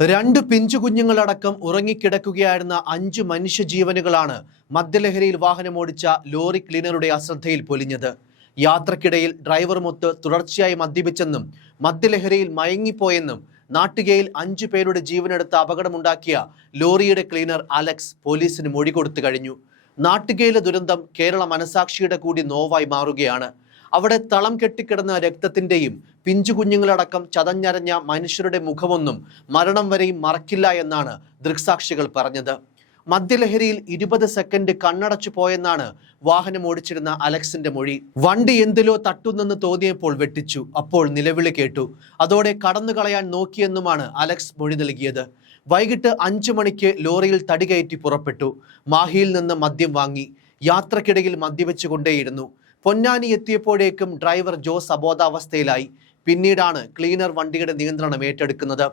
രണ്ട് പിഞ്ചു കുഞ്ഞുങ്ങളടക്കം ഉറങ്ങിക്കിടക്കുകയായിരുന്ന 5 മനുഷ്യജീവനുകളാണ് മദ്യലഹരിയിൽ വാഹനമോടിച്ച ലോറി ക്ലീനറുടെ അശ്രദ്ധയിൽ പൊലിഞ്ഞത്. യാത്രക്കിടയിൽ ഡ്രൈവറുമൊത്ത് തുടർച്ചയായി മദ്യപിച്ചെന്നും മദ്യലഹരിയിൽ മയങ്ങിപ്പോയെന്നും നാട്ടികയിൽ 5 പേരുടെ ജീവനെടുത്ത അപകടമുണ്ടാക്കിയ ലോറിയുടെ ക്ലീനർ അലക്സ് പോലീസിന് മൊഴി കൊടുത്തു കഴിഞ്ഞു. നാട്ടികയിലെ ദുരന്തം കേരള മനസാക്ഷിയുടെ കൂടി നോവായി മാറുകയാണ്. അവിടെ തളം കെട്ടിക്കിടന്ന രക്തത്തിന്റെയും പിഞ്ചു കുഞ്ഞുങ്ങളടക്കം ചതഞ്ഞരഞ്ഞ മനുഷ്യരുടെ മുഖമൊന്നും മരണം വരെയും മറക്കില്ല എന്നാണ് ദൃക്സാക്ഷികൾ പറഞ്ഞത്. മദ്യലഹരിയിൽ 20 സെക്കൻഡ് കണ്ണടച്ചു പോയെന്നാണ് വാഹനം ഓടിച്ചിരുന്ന അലക്സിന്റെ മൊഴി. വണ്ടി എന്തിലോ തട്ടുന്നെന്ന് തോന്നിയപ്പോൾ വെട്ടിച്ചു, അപ്പോൾ നിലവിളി കേട്ടു, അതോടെ കടന്നു കളയാൻ നോക്കിയെന്നുമാണ് അലക്സ് മൊഴി നൽകിയത്. വൈകിട്ട് 5 മണിക്ക് ലോറിയിൽ തടികയറ്റി പുറപ്പെട്ടു. മാഹിയിൽ നിന്ന് മദ്യം വാങ്ങി യാത്രക്കിടയിൽ മദ്യവെച്ചു കൊണ്ടേയിരുന്നു. പൊന്നാനി എത്തിയപ്പോഴേക്കും ഡ്രൈവർ ജോസ് അബോധാവസ്ഥയിലായി. പിന്നീടാണ് ക്ലീനർ വണ്ടിയുടെ നിയന്ത്രണം ഏറ്റെടുക്കുന്നത്.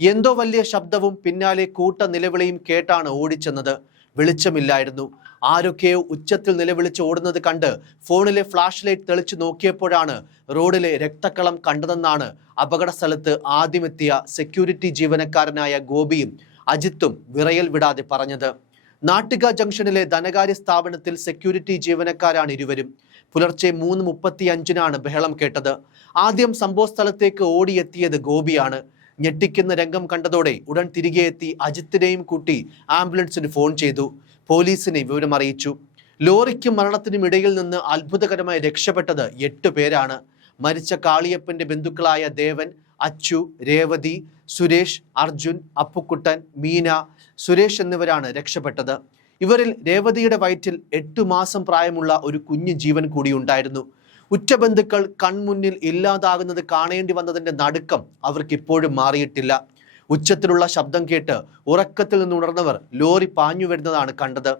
എന്തോ വലിയ ശബ്ദവും പിന്നാലെ കൂട്ട നിലവിളിയും കേട്ടാണ് ഓടിച്ചെന്നത്. വെളിച്ചമില്ലായിരുന്നു. ആരൊക്കെയോ ഉച്ചത്തിൽ നിലവിളിച്ച് ഓടുന്നത് കണ്ട് ഫോണിലെ ഫ്ലാഷ് ലൈറ്റ് തെളിച്ചു നോക്കിയപ്പോഴാണ് റോഡിലെ രക്തക്കളം കണ്ടതെന്നാണ് അപകട സ്ഥലത്ത് ആദ്യമെത്തിയ സെക്യൂരിറ്റി ജീവനക്കാരനായ ഗോപിയും അജിത്തും വിറയൽ വിടാതെ പറഞ്ഞത്. നാട്ടിക ജംഗ്ഷനിലെ ധനകാര്യ സ്ഥാപനത്തിൽ സെക്യൂരിറ്റി ജീവനക്കാരാണ് ഇരുവരും. പുലർച്ചെ 3:35-നാണ് ബഹളം കേട്ടത്. ആദ്യം സംഭവ സ്ഥലത്തേക്ക് ഓടിയെത്തിയത് ഗോപിയാണ്. ഞെട്ടിക്കുന്ന രംഗം കണ്ടതോടെ ഉടൻ തിരികെ എത്തി അജിത്തിനെയും കൂട്ടി ആംബുലൻസിന് ഫോൺ ചെയ്തു. പോലീസിനെ വിവരം അറിയിച്ചു. ലോറിക്കും മരണത്തിനും ഇടയിൽ നിന്ന് അത്ഭുതകരമായി രക്ഷപ്പെട്ടത് 8 പേരാണ്. മരിച്ച കാളിയപ്പന്റെ ബന്ധുക്കളായ ദേവൻ, അച്ചു, രേവതി, സുരേഷ്, അർജുൻ, അപ്പുക്കുട്ടൻ, മീന, സുരേഷ് എന്നിവരാണ് രക്ഷപ്പെട്ടത്. ഇവരിൽ രേവതിയുടെ വയറ്റിൽ 8 മാസം പ്രായമുള്ള ഒരു കുഞ്ഞു ജീവൻ കൂടി ഉണ്ടായിരുന്നു. ഉറ്റ ബന്ധുക്കൾ കൺമുന്നിൽ ഇല്ലാതാകുന്നത് കാണേണ്ടി വന്നതിന്റെ നടുക്കം അവർക്കിപ്പോഴും മാറിയിട്ടില്ല. ഉച്ചത്തിലുള്ള ശബ്ദം കേട്ട് ഉറക്കത്തിൽ നിന്നുണർന്നവർ ലോറി പാഞ്ഞു വരുന്നതാണ് കണ്ടത്.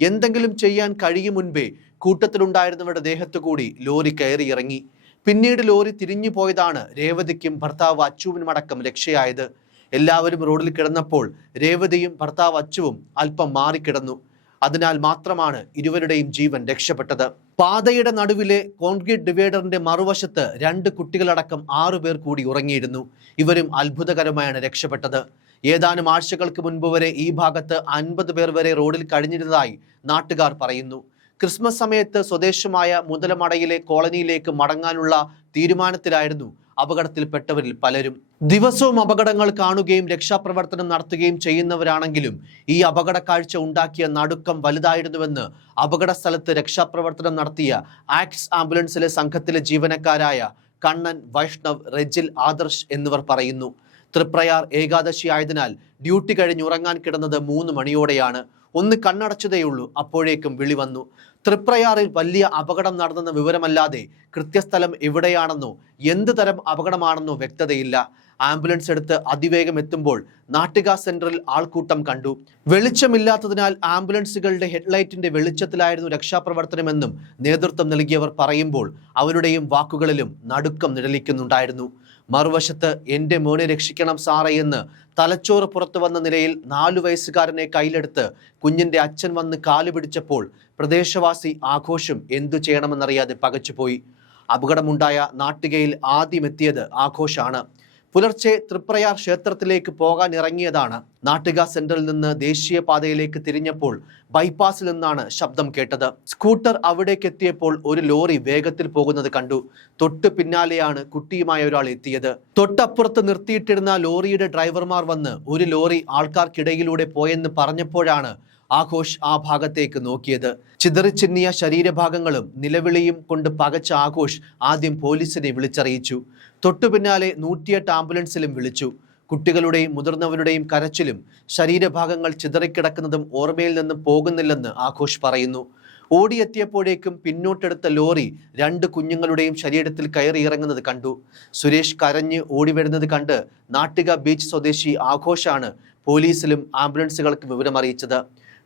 എന്തെങ്കിലും ചെയ്യാൻ കഴിയും മുൻപേ കൂട്ടത്തിലുണ്ടായിരുന്നവരുടെ ദേഹത്തു കൂടി ലോറി കയറി ഇറങ്ങി. പിന്നീട് ലോറി തിരിഞ്ഞു പോയതാണ് രേവതിക്കും ഭർത്താവ് അച്ചുവിനുമടക്കം രക്ഷയായത്. എല്ലാവരും റോഡിൽ കിടന്നപ്പോൾ രേവതിയും ഭർത്താവ് അച്ചുവും അല്പം മാറിക്കിടന്നു. അതിനാൽ മാത്രമാണ് ഇരുവരുടെയും ജീവൻ രക്ഷപ്പെട്ടത്. പാതയുടെ നടുവിലെ കോൺക്രീറ്റ് ഡിവൈഡറിന്റെ മറുവശത്ത് 2 കുട്ടികളടക്കം 6 പേർ കൂടി ഉറങ്ങിയിരുന്നു. ഇവരും അത്ഭുതകരമായാണ് രക്ഷപ്പെട്ടത്. ഏതാനും ആഴ്ചകൾക്ക് മുൻപ് വരെ ഈ ഭാഗത്ത് 50 പേർ വരെ റോഡിൽ കഴിഞ്ഞിരുന്നതായി നാട്ടുകാർ പറയുന്നു. ക്രിസ്മസ് സമയത്ത് സ്വദേശമായ മുതലമടയിലെ കോളനിയിലേക്ക് മടങ്ങാനുള്ള തീരുമാനത്തിലായിരുന്നു അപകടത്തിൽപ്പെട്ടവരിൽ പലരും. ദിവസവും അപകടങ്ങൾ കാണുകയും രക്ഷാപ്രവർത്തനം നടത്തുകയും ചെയ്യുന്നവരാണെങ്കിലും ഈ അപകട കാഴ്ച ഉണ്ടാക്കിയ നടുക്കം വലുതായിരുന്നുവെന്ന് അപകട സ്ഥലത്ത് രക്ഷാപ്രവർത്തനം നടത്തിയ ആക്സ് ആംബുലൻസിലെ സംഘത്തിലെ ജീവനക്കാരായ കണ്ണൻ, വൈഷ്ണവ്, റെജിൽ, ആദർശ് എന്നിവർ പറയുന്നു. തൃപ്രയാർ ഏകാദശി ആയതിനാൽ ഡ്യൂട്ടി കഴിഞ്ഞ് ഉറങ്ങാൻ കിടന്നത് 3 മണിയോടെയാണ്. ഒന്ന് കണ്ണടച്ചതേയുള്ളൂ, അപ്പോഴേക്കും വിളി വന്നു. തൃപ്രയാറിൽ വലിയ അപകടം നടന്നെന്ന വിവരമല്ലാതെ കൃത്യസ്ഥലം എവിടെയാണെന്നോ എന്ത് തരം അപകടമാണെന്നോ വ്യക്തതയില്ല. ആംബുലൻസ് എടുത്ത് അതിവേഗം എത്തുമ്പോൾ നാട്ടിക സെന്ററിൽ ആൾക്കൂട്ടം കണ്ടു. വെളിച്ചമില്ലാത്തതിനാൽ ആംബുലൻസുകളുടെ ഹെഡ്ലൈറ്റിന്റെ വെളിച്ചത്തിലായിരുന്നു രക്ഷാപ്രവർത്തനമെന്നും നേതൃത്വം നൽകിയവർ പറയുമ്പോൾ അവരുടെയും വാക്കുകളിലും നടുക്കം നിഴലിക്കുന്നുണ്ടായിരുന്നു. മറുവശത്ത് എൻ്റെ മോനെ രക്ഷിക്കണം സാറേ എന്ന് തലച്ചോറ് പുറത്തു വന്ന നിലയിൽ 4 വയസ്സുകാരനെ കയ്യിലെടുത്ത് കുഞ്ഞിന്റെ അച്ഛൻ വന്ന് കാലു പിടിച്ചപ്പോൾ പ്രദേശവാസി ആഘോഷം എന്തു ചെയ്യണമെന്നറിയാതെ പകച്ചുപോയി. അപകടമുണ്ടായ നാട്ടികയിൽ ആദ്യം എത്തിയത് ആഘോഷാണ്. പുലർച്ചെ തൃപ്രയാർ ക്ഷേത്രത്തിലേക്ക് പോകാൻ ഇറങ്ങിയതാണ്. നാട്ടിക സെന്ററിൽ നിന്ന് ദേശീയപാതയിലേക്ക് തിരിഞ്ഞപ്പോൾ ബൈപ്പാസിൽ നിന്നാണ് ശബ്ദം കേട്ടത്. സ്കൂട്ടർ അവിടേക്ക് എത്തിയപ്പോൾ ഒരു ലോറി വേഗത്തിൽ പോകുന്നത് കണ്ടു. തൊട്ടു പിന്നാലെയാണ് കുട്ടിയുമായ ഒരാൾ എത്തിയത്. തൊട്ടപ്പുറത്ത് നിർത്തിയിട്ടിരുന്ന ലോറിയുടെ ഡ്രൈവർമാർ വന്ന് ഒരു ലോറി ആൾക്കാർക്കിടയിലൂടെ പോയെന്ന് പറഞ്ഞപ്പോഴാണ് ആഘോഷ് ആ ഭാഗത്തേക്ക് നോക്കിയത്. ചിതറിച്ചിന്നിയ ശരീരഭാഗങ്ങളും നിലവിളിയും കൊണ്ട് പകച്ച ആഘോഷ് ആദ്യം പോലീസിനെ വിളിച്ചറിയിച്ചു. തൊട്ടു പിന്നാലെ 108 ആംബുലൻസിലും വിളിച്ചു. കുട്ടികളുടെയും മുതിർന്നവരുടെയും കരച്ചിലും ശരീരഭാഗങ്ങൾ ചിതറിക്കിടക്കുന്നതും ഓർമ്മയിൽ നിന്നും പോകുന്നില്ലെന്ന് ആഘോഷ് പറയുന്നു. ഓടിയെത്തിയപ്പോഴേക്കും പിന്നോട്ടെടുത്ത ലോറി 2 കുഞ്ഞുങ്ങളുടെയും ശരീരത്തിൽ കയറി ഇറങ്ങുന്നത് കണ്ടു. സുരേഷ് കരഞ്ഞ് ഓടിവരുന്നത് കണ്ട് നാട്ടിക ബീച്ച് സ്വദേശി ആഘോഷാണ് പോലീസിലും ആംബുലൻസുകൾക്ക് വിവരമറിയിച്ചത്.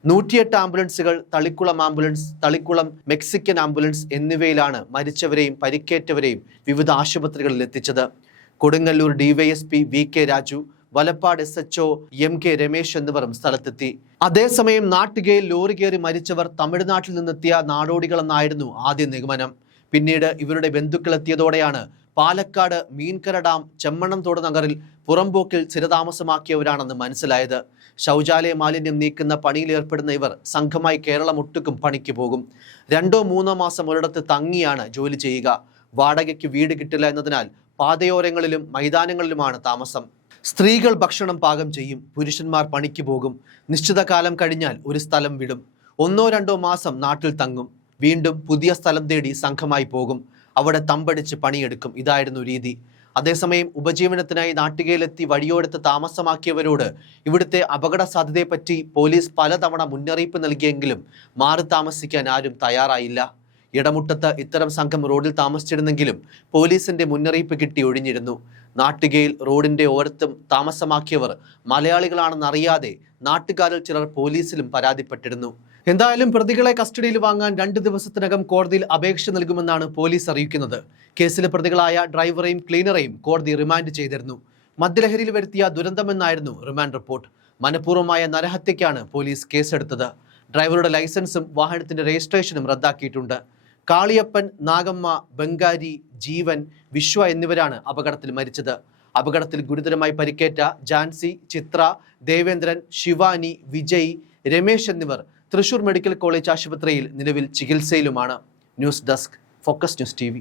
108 ആംബുലൻസുകൾ, Thalikulam ambulance, Thalikulam Mexican ambulance എന്നിവയിലാണ് മരിച്ചവരെയും പരിക്കേറ്റവരെയും വിവിധ ആശുപത്രികളിൽ എത്തിച്ചത്. Kodungallur DYSP VK Raju, Valappad SHO MK Ramesh എന്നിവരും സ്ഥലത്തെത്തി. അതേസമയം നാട്ടികയിൽ ലോറി കയറി മരിച്ചവർ തമിഴ്നാട്ടിൽ നിന്നെത്തിയ നാടോടികളെന്നായിരുന്നു ആദ്യ നിഗമനം. പിന്നീട് ഇവരുടെ ബന്ധുക്കളെത്തിയതോടെയാണ് പാലക്കാട് മീൻകര ഡാം ചെമ്മണ്ണംതോട് നഗറിൽ പുറംപോക്കിൽ സ്ഥിരതാമസമാക്കിയവരാണെന്ന് മനസ്സിലായത്. ശൗചാലയ മാലിന്യം നീക്കുന്ന പണിയിലേർപ്പെടുന്ന ഇവർ സംഘമായി കേരളമൊട്ടുക്കും പണിക്ക് പോകും. 2-3 മാസം ഒരിടത്ത് തങ്ങിയാണ് ജോലി ചെയ്യുക. വാടകയ്ക്ക് വീട് കിട്ടില്ല എന്നതിനാൽ പാതയോരങ്ങളിലും മൈതാനങ്ങളിലുമാണ് താമസം. സ്ത്രീകൾ ഭക്ഷണം പാകം ചെയ്യും, പുരുഷന്മാർ പണിക്ക് പോകും. നിശ്ചിത കാലം കഴിഞ്ഞാൽ ഒരു സ്ഥലം വിടും. 1-2 മാസം നാട്ടിൽ തങ്ങും. വീണ്ടും പുതിയ സ്ഥലം തേടി സംഘമായി പോകും. അവിടെ തമ്പടിച്ച് പണിയെടുക്കും. ഇതായിരുന്നു രീതി. അതേസമയം ഉപജീവനത്തിനായി നാട്ടികയിലെത്തി വഴിയോരത്ത് താമസമാക്കിയവരോട് ഇവിടുത്തെ അപകട സാധ്യതയെപ്പറ്റി പോലീസ് പലതവണ മുന്നറിയിപ്പ് നൽകിയെങ്കിലും മാറി താമസിക്കാൻ ആരും തയ്യാറായില്ല. ഇടമുട്ടത്ത് ഇത്തരം സംഘം റോഡിൽ താമസിച്ചിരുന്നെങ്കിലും പോലീസിന്റെ മുന്നറിയിപ്പ് കിട്ടി ഒഴിഞ്ഞിരുന്നു. നാട്ടികയിൽ റോഡിന്റെ ഓരത്തും താമസമാക്കിയവർ മലയാളികളാണെന്നറിയാതെ നാട്ടുകാരിൽ ചിലർ പോലീസിലും പരാതിപ്പെട്ടിരുന്നു. എന്തായാലും പ്രതികളെ കസ്റ്റഡിയിൽ വാങ്ങാൻ 2 ദിവസത്തിനകം കോടതിയിൽ അപേക്ഷ നൽകുമെന്നാണ് പോലീസ് അറിയിക്കുന്നത്. കേസിലെ പ്രതികളായ ഡ്രൈവറെയും ക്ലീനറെയും കോടതി റിമാൻഡ് ചെയ്തിരുന്നു. മദ്യലഹരിയിൽ വരുത്തിയ ദുരന്തമെന്നായിരുന്നു റിമാൻഡ് റിപ്പോർട്ട്. മനഃപൂർവ്വമായ നരഹത്യയ്ക്കാണ് പോലീസ് കേസെടുത്തത്. ഡ്രൈവറുടെ ലൈസൻസും വാഹനത്തിന്റെ രജിസ്ട്രേഷനും റദ്ദാക്കിയിട്ടുണ്ട്. കാളിയപ്പൻ, നാഗമ്മ, ബംഗാരി, ജീവൻ, വിശ്വ എന്നിവരാണ് അപകടത്തിൽ മരിച്ചത്. അപകടത്തിൽ ഗുരുതരമായി പരിക്കേറ്റ ജാൻസി, ചിത്ര, ദേവേന്ദ്രൻ, ശിവാനി, വിജയ്, രമേശ് എന്നിവർ തൃശൂർ മെഡിക്കൽ കോളേജ് ആശുപത്രിയിൽ നിലവിൽ ചികിത്സയിലുമാണ്. News desk, focus news TV.